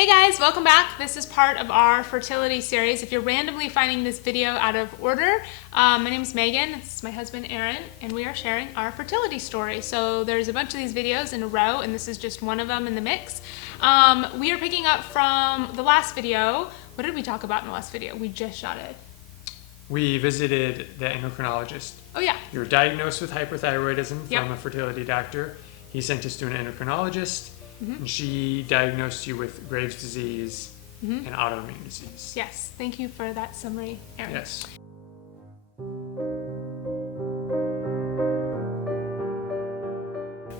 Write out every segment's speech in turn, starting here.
Hey guys, welcome back. This is part of our fertility series. If you're randomly finding this video out of order, my name is Megan, this is my husband Aaron, and we are sharing our fertility story. So there's a bunch of these videos in a row, and this is just one of them in the mix. We are picking up from the last video. What did we talk about in the last video? We just shot it. We visited the endocrinologist. Oh yeah. You were diagnosed with hyperthyroidism from a fertility doctor. He sent us to an endocrinologist. And she diagnosed you with Graves' disease and autoimmune disease. Yes, thank you for that summary, Aaron. Yes.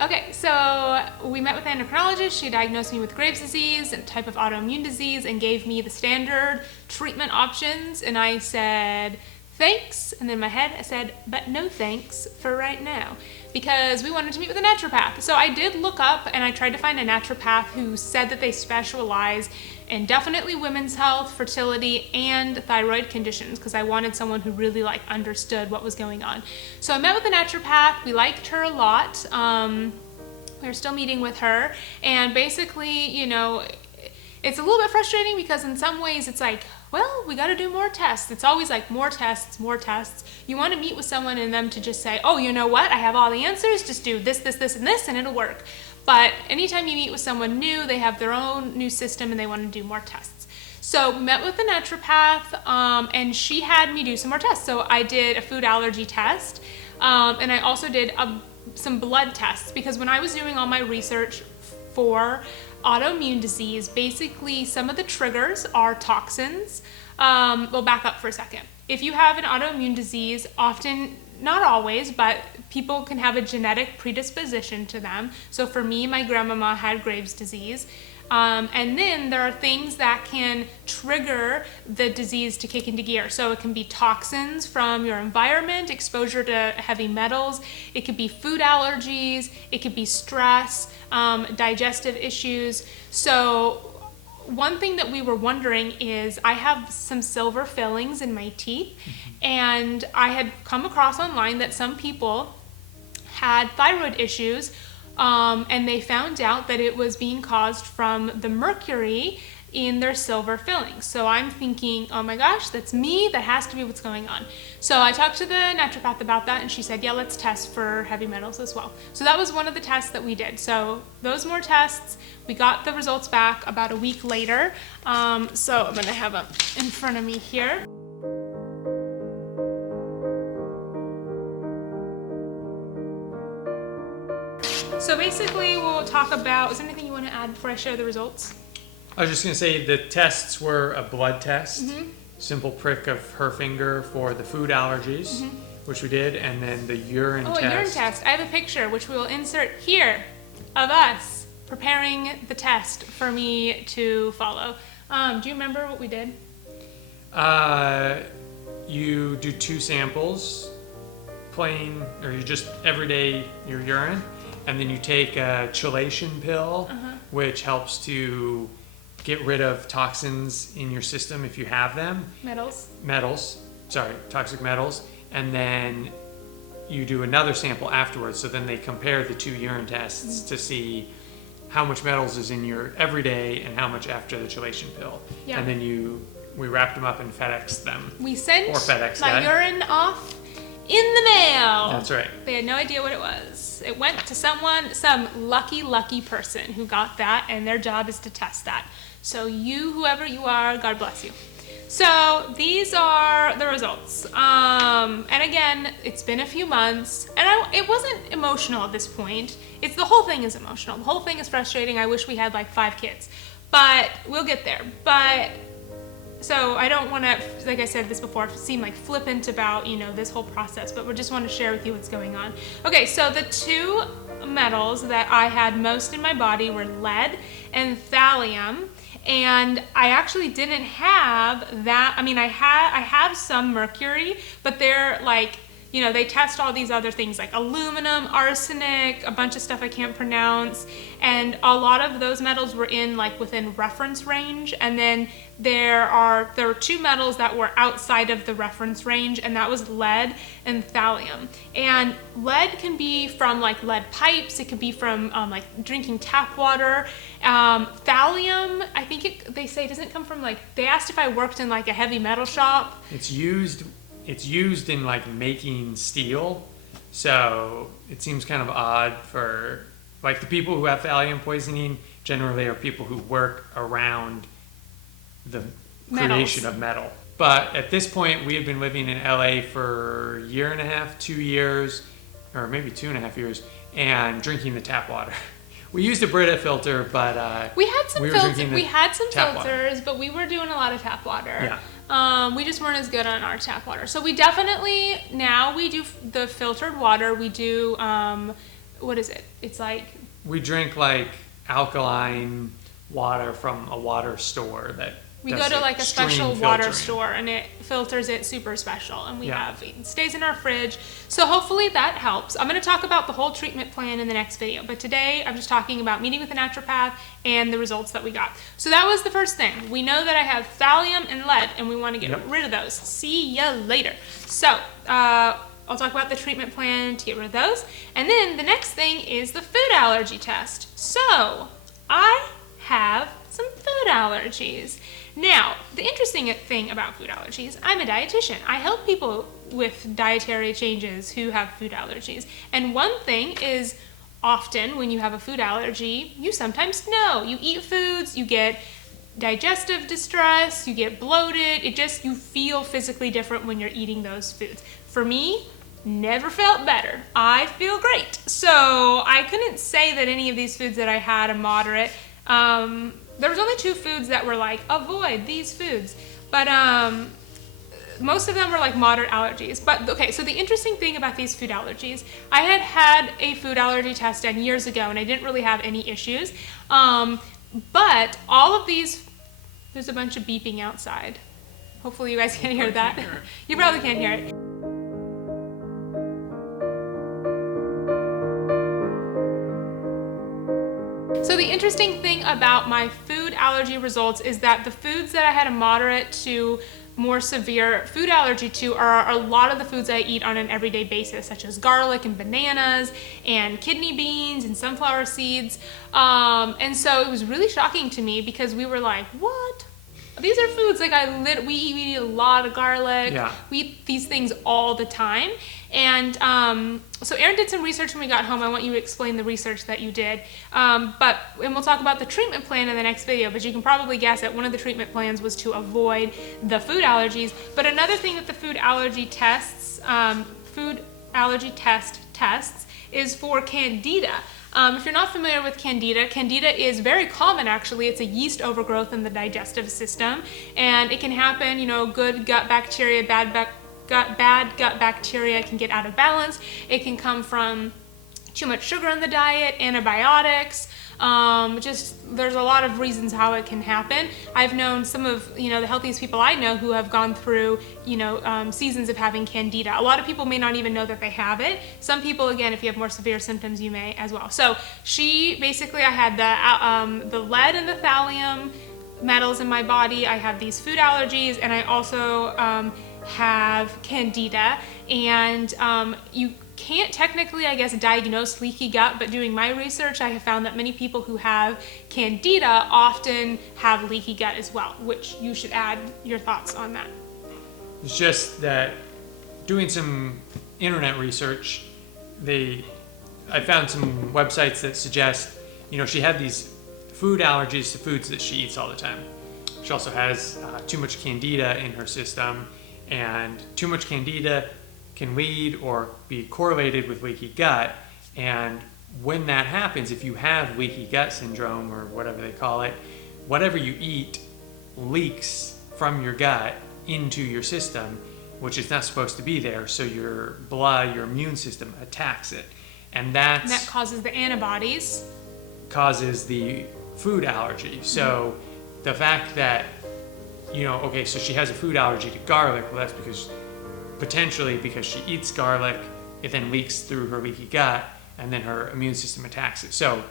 Okay, so we met with an endocrinologist. She diagnosed me with Graves' disease and a type of autoimmune disease and gave me the standard treatment options. And I said, thanks. And then in my head, I said, but no thanks for right now, because we wanted to meet with a naturopath. So I did look up and I tried to find a naturopath who said that they specialize in definitely women's health, fertility, and thyroid conditions, because I wanted someone who really understood what was going on. So I met with a naturopath. We liked her a lot. We're still meeting with her. And basically, you know, it's a little bit frustrating because in some ways it's like, well, we got to do more tests. It's always like more tests, more tests. You want to meet with someone and them to just say, oh, you know what? I have all the answers. Just do this, this, this, and this, and it'll work. But anytime you meet with someone new, they have their own new system and they want to do more tests. So we met with the naturopath and she had me do some more tests. So I did a food allergy test and I also did some blood tests, because when I was doing all my research for autoimmune disease, basically some of the triggers are toxins. We'll back up for a second. If you have an autoimmune disease, often, not always, but people can have a genetic predisposition to them. So for me, my grandmama had Graves' disease. And then there are things that can trigger the disease to kick into gear. So it can be toxins from your environment, exposure to heavy metals. It could be food allergies. It could be stress, digestive issues. So one thing that we were wondering is, I have some silver fillings in my teeth, and I had come across online that some people had thyroid issues. And they found out that it was being caused from the mercury in their silver fillings. So I'm thinking, oh my gosh, that's me. That has to be what's going on. So I talked to the naturopath about that, and she said, yeah, let's test for heavy metals as well. So that was one of the tests that we did. So those more tests, we got the results back about a week later. So I'm going to have them in front of me here. So basically we'll talk about, is there anything you want to add before I share the results? I was just going to say the tests were a blood test, simple prick of her finger for the food allergies, which we did, and then the urine test. Oh, a urine test. I have a picture, which we will insert here, of us preparing the test for me to follow. Do you remember what we did? You do 2 samples, plain, or you just everyday your urine. And then you take a chelation pill, which helps to get rid of toxins in your system if you have them. Toxic metals. And then you do another sample afterwards. So then they compare the 2 urine tests to see how much metals is in your everyday and how much after the chelation pill. Yeah. And then we wrapped them up and FedExed them. We sent my urine off in the mail. That's right. They had no idea what it was. It went to some lucky person who got that, and their job is to test that. So you, whoever you are, God bless you. So these are the results. And again, it's been a few months, and it wasn't emotional at this point. The whole thing is emotional. The whole thing is frustrating. I wish we had 5 kids, but we'll get there. So I don't want to, like I said this before, seem flippant about, this whole process, but we just want to share with you what's going on. Okay, so the 2 metals that I had most in my body were lead and thallium, and I actually didn't have that. I mean, I have some mercury, but they're they test all these other things like aluminum, arsenic, a bunch of stuff I can't pronounce, and a lot of those metals were in like within reference range. And then there were 2 metals that were outside of the reference range, and that was lead and thallium. And lead can be from like lead pipes, it could be from like drinking tap water. Thallium, I think they say doesn't come from they asked if I worked in like a heavy metal shop. It's used in like making steel, so it seems kind of odd for like the people who have thallium poisoning generally are people who work around the creation of metal. But at this point, we had been living in LA for a year and a half, 2 years, or maybe 2.5 years, and drinking the tap water. We used a Brita filter, but we had some filters, but we were doing a lot of tap water. Yeah. We just weren't as good on our tap water. So we definitely, now we do the filtered water. We do, what is it? It's like... We drink like alkaline water from a water store that we go to like a special water store and it filters it super special, and it stays in our fridge. So hopefully that helps. I'm going to talk about the whole treatment plan in the next video, but today I'm just talking about meeting with a naturopath and the results that we got. So that was the first thing. We know that I have thallium and lead, and we want to get rid of those. See ya later. So I'll talk about the treatment plan to get rid of those. And then the next thing is the food allergy test. So I have some food allergies. Now, the interesting thing about food allergies, I'm a dietitian. I help people with dietary changes who have food allergies. And one thing is, often when you have a food allergy, you sometimes know. You eat foods, you get digestive distress, you get bloated. You feel physically different when you're eating those foods. For me, never felt better. I feel great. So I couldn't say that any of these foods that I had a moderate. There was only 2 foods that were like, avoid these foods. But most of them were like moderate allergies. But okay, so the interesting thing about these food allergies, I had a food allergy test done years ago and I didn't really have any issues. But all of these, there's a bunch of beeping outside. Hopefully you guys can't hear that. You probably can't hear it. So the interesting thing about my food allergy results is that the foods that I had a moderate to more severe food allergy to are a lot of the foods I eat on an everyday basis, such as garlic and bananas and kidney beans and sunflower seeds. And so it was really shocking to me because we were like, what? These are foods like we eat a lot of garlic. Yeah. We eat these things all the time. And so Erin did some research when we got home. I want you to explain the research that you did. And we'll talk about the treatment plan in the next video, but you can probably guess that one of the treatment plans was to avoid the food allergies. But another thing that the food allergy tests is for Candida. If you're not familiar with Candida, Candida is very common actually. It's a yeast overgrowth in the digestive system, and it can happen, good gut bacteria, bad gut bacteria can get out of balance. It can come from too much sugar in the diet, antibiotics, there's a lot of reasons how it can happen. I've known some of, the healthiest people I know who have gone through, seasons of having Candida. A lot of people may not even know that they have it. Some people, again, if you have more severe symptoms, you may as well. So I had the lead and the thallium metals in my body. I have these food allergies, and I also have Candida, and you can't technically, I guess, diagnose leaky gut, but doing my research, I have found that many people who have Candida often have leaky gut as well, which you should add your thoughts on that. It's just that doing some internet research, I found some websites that suggest, she had these food allergies to foods that she eats all the time. She also has too much Candida in her system, and too much Candida can lead or be correlated with leaky gut. And when that happens, if you have leaky gut syndrome or whatever they call it, whatever you eat leaks from your gut into your system, which is not supposed to be there. So your blood, your immune system attacks it. And that causes the antibodies. Causes the food allergy. So the fact that, so she has a food allergy to garlic, well, that's because potentially because she eats garlic, it then leaks through her leaky gut, and then her immune system attacks it. So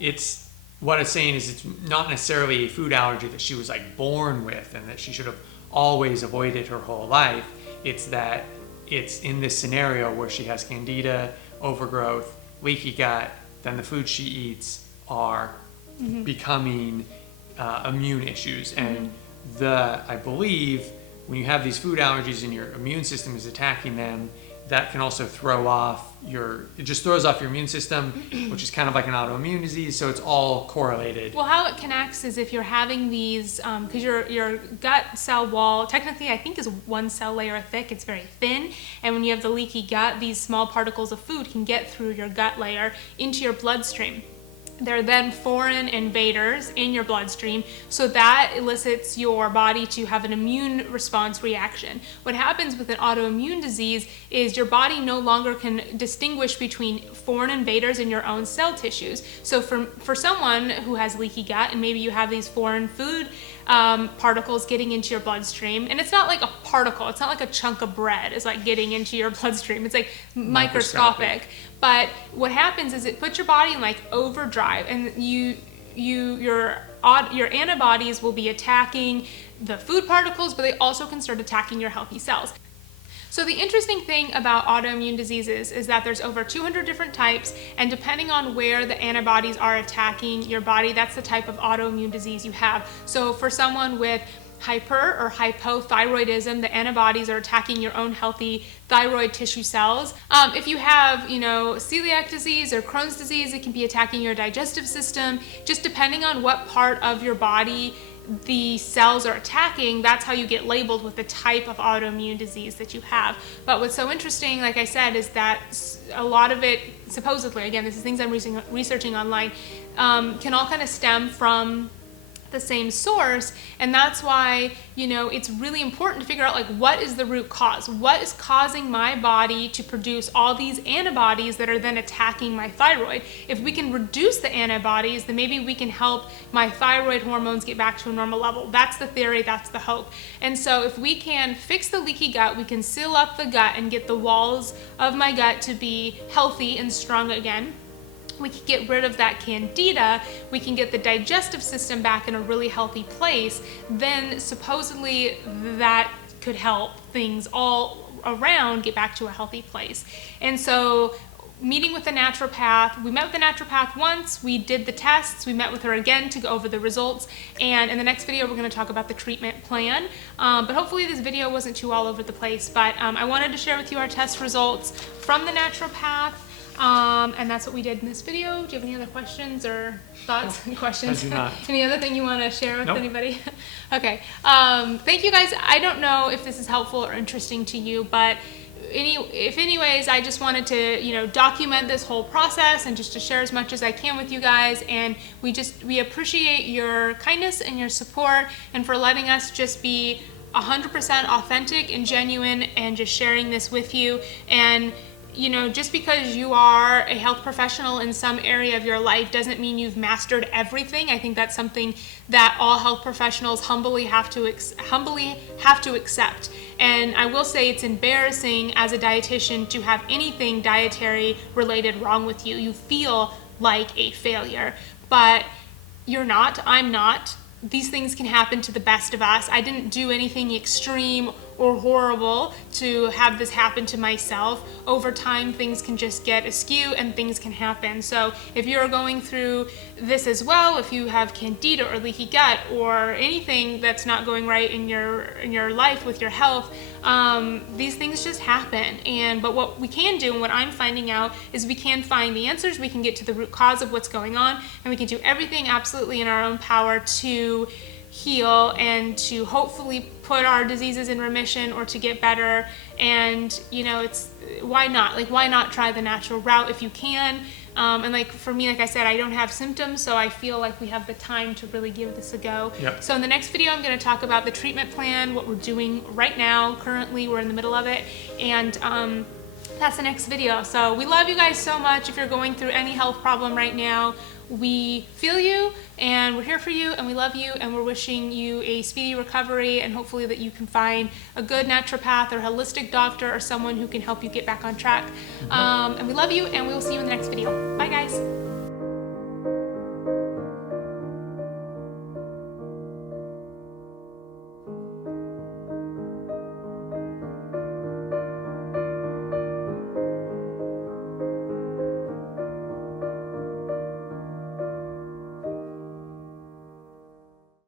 it's what it's saying is it's not necessarily a food allergy that she was like born with and that she should have always avoided her whole life. It's that it's in this scenario where she has candida, overgrowth, leaky gut, then the food she eats are becoming immune issues. And I believe when you have these food allergies and your immune system is attacking them, that can also it just throws off your immune system, which is kind of like an autoimmune disease. So it's all correlated. Well, how it connects is if you're having these, because your gut cell wall, technically I think is one cell layer thick, it's very thin. And when you have the leaky gut, these small particles of food can get through your gut layer into your bloodstream. They're then foreign invaders in your bloodstream, so that elicits your body to have an immune response reaction. What happens with an autoimmune disease is your body no longer can distinguish between foreign invaders in your own cell tissues. So for someone who has leaky gut, and maybe you have these foreign food particles getting into your bloodstream, and it's not like a particle, it's not like a chunk of bread is like getting into your bloodstream, it's like microscopic. But what happens is it puts your body in like overdrive, and your antibodies will be attacking the food particles, but they also can start attacking your healthy cells. So the interesting thing about autoimmune diseases is that there's over 200 different types, and depending on where the antibodies are attacking your body, that's the type of autoimmune disease you have. So for someone with hyper or hypothyroidism, the antibodies are attacking your own healthy thyroid tissue cells. If you have, celiac disease or Crohn's disease, it can be attacking your digestive system. Just depending on what part of your body the cells are attacking, that's how you get labeled with the type of autoimmune disease that you have. But what's so interesting, like I said, is that a lot of it, supposedly, again, this is things I'm researching online, can all kind of stem from the same source, and that's why it's really important to figure out like what is the root cause, what is causing my body to produce all these antibodies that are then attacking my thyroid. If we can reduce the antibodies, then maybe we can help my thyroid hormones get back to a normal level. That's the theory, that's the hope. And so if we can fix the leaky gut, we can seal up the gut and get the walls of my gut to be healthy and strong again. We can get rid of that candida, we can get the digestive system back in a really healthy place, then supposedly that could help things all around get back to a healthy place. And so meeting with the naturopath, we met with the naturopath once, we did the tests, we met with her again to go over the results, and in the next video we're going to talk about the treatment plan. But hopefully this video wasn't too all over the place, but I wanted to share with you our test results from the naturopath. And that's what we did in this video. Do you have any other questions or thoughts? Questions? I do not. Any other thing you want to share with Nope. anybody? Okay. Thank you guys. I don't know if this is helpful or interesting to you, but anyways, I just wanted to, document this whole process and just to share as much as I can with you guys. And we appreciate your kindness and your support and for letting us just be 100% authentic and genuine and just sharing this with you. And just because you are a health professional in some area of your life doesn't mean you've mastered everything. I think that's something that all health professionals humbly have to accept. And I will say it's embarrassing as a dietitian to have anything dietary related wrong with you. You feel like a failure, but you're not. I'm not. These things can happen to the best of us. I didn't do anything extreme or horrible to have this happen to myself. Over time, things can just get askew and things can happen. So if you're going through this as well, if you have candida or leaky gut or anything that's not going right in your life with your health, these things just happen. But what we can do and what I'm finding out is we can find the answers, we can get to the root cause of what's going on, and we can do everything absolutely in our own power to heal and to hopefully put our diseases in remission or to get better. And it's why not try the natural route if you can. And for me, like I said, I don't have symptoms, so I feel like we have the time to really give this a go. Yep. So in the next video, I'm going to talk about the treatment plan, what we're doing right now. Currently, we're in the middle of it, and that's the next video. So we love you guys so much. If you're going through any health problem right now, we feel you and we're here for you and we love you and we're wishing you a speedy recovery and hopefully that you can find a good naturopath or holistic doctor or someone who can help you get back on track. And we love you and we will see you in the next video. Bye guys.